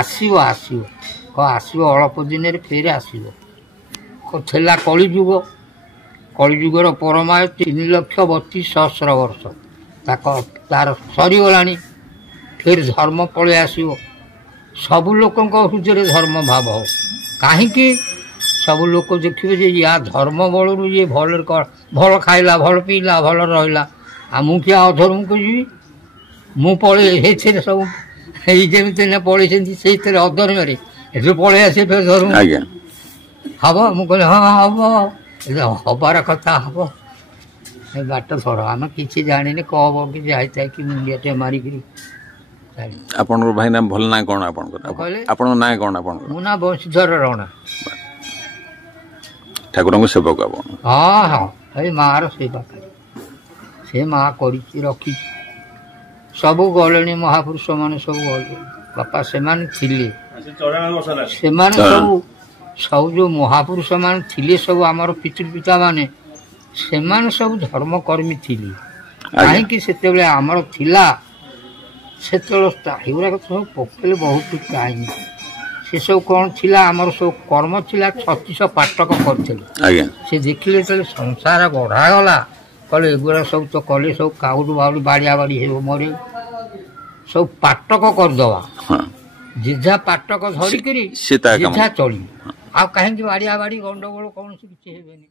ଆସିବ ଆସିବ ଆସିବ ଅଳ୍ପ ଦିନରେ ଫେରେ ଆସିବ। ଥିଲା କଳିଯୁଗର ପରମାୟୁ 3,32,000 ବର୍ଷ ତାର ସରିଗଲାଣି। ଫେରେ ଧର୍ମ ପଳେଇ ଆସିବ। ସବୁ ଲୋକଙ୍କ ହୃଦୟରେ ଧର୍ମ ଭାବ ହବ। କାହିଁକି ସବୁ ଲୋକ ଦେଖିବେ ଯେ ୟା ଧର୍ମ ବଳରୁ ଇଏ ଭଲ ଖାଇଲା, ଭଲ ପିଇଲା, ଭଲ ରହିଲା, ଆଉ ମୁଁ କିଏ ଅଧର୍ମକୁ ଯିବି? ମୁଁ ପଳେଇ ସେଇଥିରେ ସବୁ ଏଇ ଯେମିତି ପଳେଇଛନ୍ତି ସେଇଥିରେ ଅଧର୍ମରେ ଏଥିରୁ ପଳେଇ ଆସିବେ ଫେରେ ଧର୍ମ ହବ। ମୁଁ କହିଲି ହଁ ହବ, ହବାର କଥା ହବ। ଏ ବାଟ ଧର ଆମେ କିଛି ଜାଣିନି କହ କି ଯାଇଥାଏ କି ମୁଣ୍ଡିଆଟେ ମାରିକିରି। ଆପଣଙ୍କ ଭାଇ ନାଁ ଭଲ ନାଁ କ'ଣ ଆପଣଙ୍କର? ଆପଣଙ୍କ ନାଁ କ'ଣ ଆପଣଙ୍କର? ମୋ ନାଁ ବଂଶୀଧର ରଣା। ଠାକୁରଙ୍କ ସେବକ ଆପଣ? ହଁ ହଁ, ଏଇ ମାଆର ସେବା କରେ। ସେ ମା କରିଛି ରଖିଛି। ସବୁ ଗଲେଣି ମହାପୁରୁଷ ମାନେ ସବୁ ଗଲେ ବାପା। ସେମାନେ ଥିଲେ, ସେମାନେ ସବୁ ଯୋଉ ମହାପୁରୁଷ ମାନେ ଥିଲେ ସବୁ ଆମର ପିତୃପିତା ମାନେ, ସେମାନେ ସବୁ ଧର୍ମକର୍ମୀ ଥିଲେ। କାହିଁକି ସେତେବେଳେ ଆମର ଥିଲା, ସେତେବେଳେ ଏଗୁଡ଼ାକ ସବୁ ପକେଇଲେ ବହୁତ ଟାଇମ୍। ସେସବୁ କ'ଣ ଥିଲା, ଆମର ସବୁ କର୍ମ ଥିଲା। 36 ପାଟକ କରିଥିଲେ। ସେ ଦେଖିଲେ ଯେତେବେଳେ ସଂସାର ବଢ଼ାଗଲା, କହିଲେ ଏଗୁଡ଼ା ସବୁ ତ କଲେ ସବୁ କାଉଡୁ ବାଉଡୁ ବାଡ଼ିଆ ବାଡ଼ି ହେବ ମରେ, ସବୁ ପାଟକ କରିଦେବା। ଯେଝା ପାଟକ ଧରିକିରି ଯେଝା ଚଳିବେ। ଆଉ କାହିଁକି ବାଡ଼ିଆ ବାଡ଼ି ଗଣ୍ଡଗୋଳ କୌଣସି କିଛି ହେବେନି।